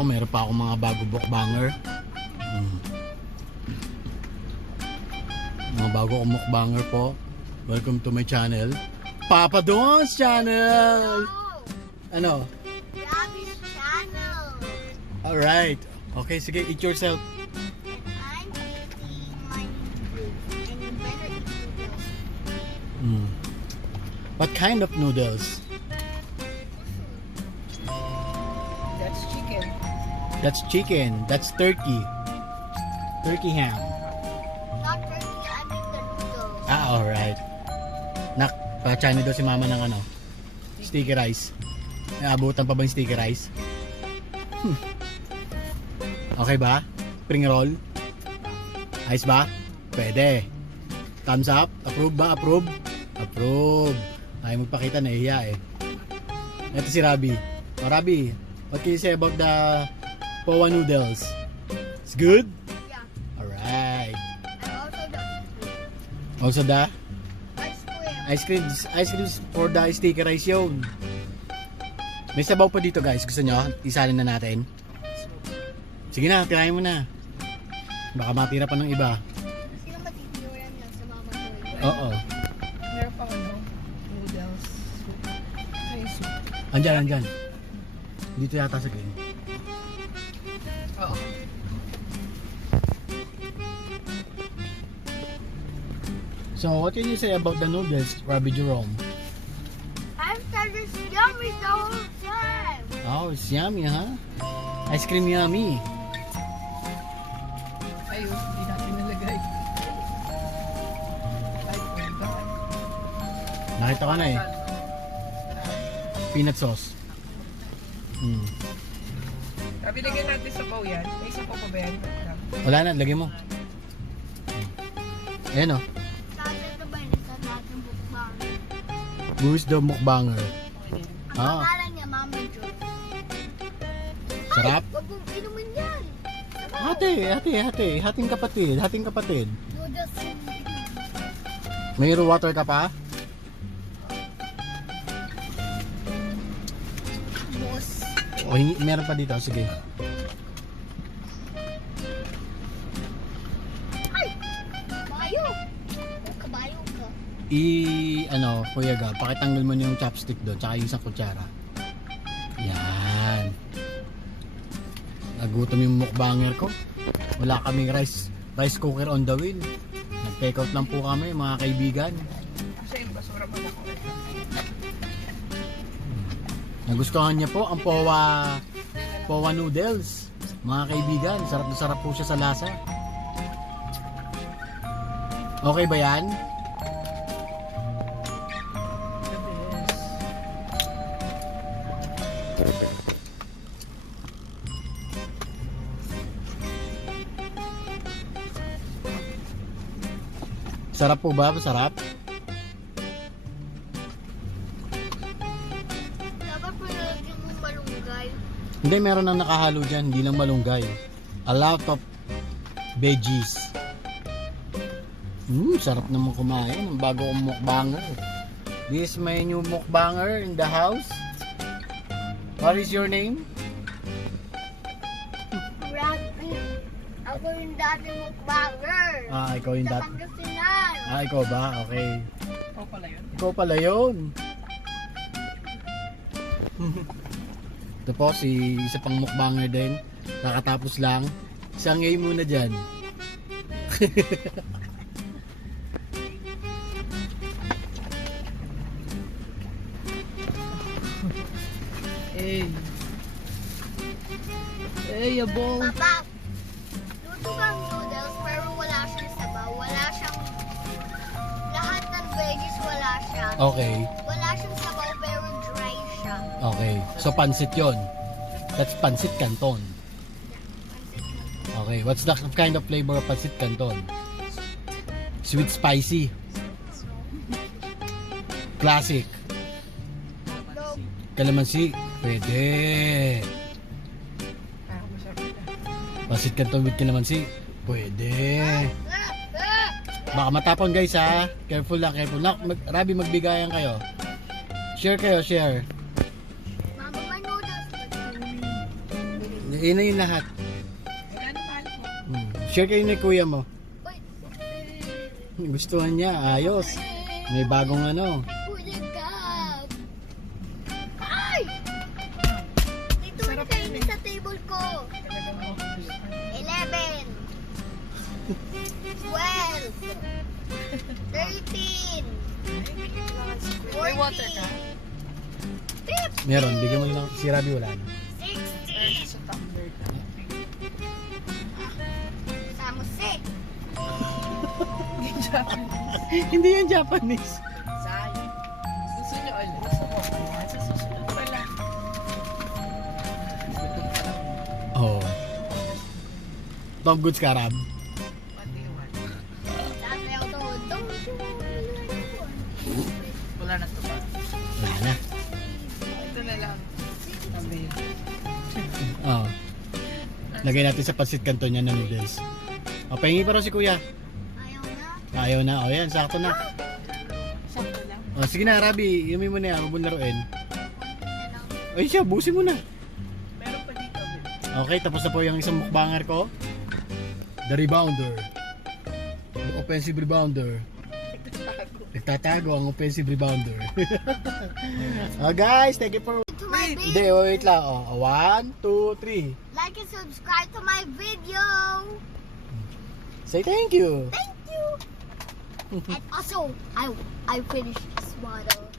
po, meron pa akong mga bago mukbanger. Mga bago akong mukbanger po. Welcome to my channel, Papa Don's channel. Ano? Robbie's channel. Alright. Okay, sige, eat yourself. I'm eating my noodles. And you better eat noodles. What kind of noodles? That's chicken. That's chicken. That's turkey. Turkey ham. Not turkey, I mean the noodles. Alright. Nak, pa-channel daw si mama ng ano? Sticky rice. Abutan pa ba yung sticky rice? Okay ba? Spring roll? Ayos ba? Pwede. Thumbs up? Approve ba? Approve? Approve. Ayaw magpakita, nahihiya eh. Ito si Robby. Oh, Robby, what can you say about the Powa noodles? It's good? Yeah. Alright. And Also also the the ice cream. ice cream for the sticky rice yun. May sabaw pa dito guys. Gusto nyo? Isalin na natin. Sige na, tirahin mo na. Baka matira pa ng iba. Sino matitiwaran yan sa mama ko? Oo. Meron pang ano, noodles. Ay, soup. Andyan. Dito yata sa green. Oo. So, what can you say about the noodles, Robby Jerome? I've said it's yummy the whole time. Oh, it's yummy, huh? Ice cream yummy. Ayun, hindi natin nalagay. Ay, bakit? Nakita ko na eh. Peanut sauce. Sabi, lagyan natin sa bowl yan. May isa pa ba yan? Wala na, lagay mo. Ayan o. Sabi ito ba yun sa natin bukbang? Who's the mukbanger? Ah, Pangalan niya, Mama Jo. sarap. Huwag mong inumin yan. Hating kapatid. Noodles. May water ka pa? Boss. O, meron pa dito. Sige. Ay! Kabayo! Kabayo ka. Kuya Gab, pakitanggal mo na yung chopstick doon, tsaka yung isang kutsara. Yan. Nagutom yung mukbanger ko. Wala kaming rice cooker on the wheel. Nag-take out lang po kami, mga kaibigan. Kasi yung basura mo na ko. Nagustuhan niya po ang Powa noodles. Mga kaibigan, sarap na sarap po siya sa lasa. Okay ba yan? Sarap po ba? Masarap? Dapat pa nalagyan mo malunggay. Hindi, meron nang nakahalo dyan. Hindi lang malunggay. A lot of veggies. Sarap naman kumain. Ang bago kong mukbanger. This is my new mukbanger in the house. What is your name? Robbie. Ako yung dating mukbanger. Ikaw yung Sa Pangasinan. ikaw ba? Okay. Ikaw pala yun. Ikaw pala yun. Ito po, isa pang mukbanger din. Nakatapos lang. Isang ngay muna dyan. Yabong. Papa, luto kang noodles pero wala siyang sabaw. Wala siyang... Lahat ng veggies wala siya. Okay. Wala siyang sabaw pero dry siya. Okay. So, pansit yon. That's pansit canton. Okay. What's the kind of flavor of pansit canton? Sweet spicy. Classic. No. Calamansi. Pwede. Parang masarap na. Pansit canton with calamansi. Pwede. Baka matapon guys ha. Careful lang, careful. Robby, magbigayan kayo. Share kayo, share. Mama, my noodles. Yun na yung lahat. Ay, ano mahal ko? Share kayo ni kuya mo. Uy, Gustuhan niya, ayos. May bagong ano. Kuya Gab. Ay! Dito na Sarap kayo yun eh. sa table ko. Talagang maubos. 11. 12. 13. May water ka? 15. Meron, bigyan mo lang. Si Rabi wala na. 16. Sa tumbler ka. Sama 6. Yung Japanese. Hindi yan Japanese. Sayang. Gusto nyo ulit. Gusto mo. Sa susunod pala. Gutom pa lang. Oo. Tom goods ka, Rab. Pati one. Dati ako to. Wala na to ba? Wala na. Ito na lang. Tabi. Oo. Lagay natin sa pasit kanto niya na noodles. O, pahingi pa raw si kuya. Ayaw na. Ayaw na. O, yan. Sakto na. Sakto lang. O, sige na, Rabi. Inumin mo na yan. Huwag mo laruin. Yan lang. Ay siya, busin mo na. Meron pa dito. Okay, tapos na po yung isang mukbanger ko. The Rebounder. The offensive rebounder. Nagtatago ang offensive rebounder. Oh guys, thank you for... To my Wait. Hindi, video. wait lang. Oh, 1, 2, 3. Like and subscribe to my video. Say thank you. Thank you. And also, I finished this bottle.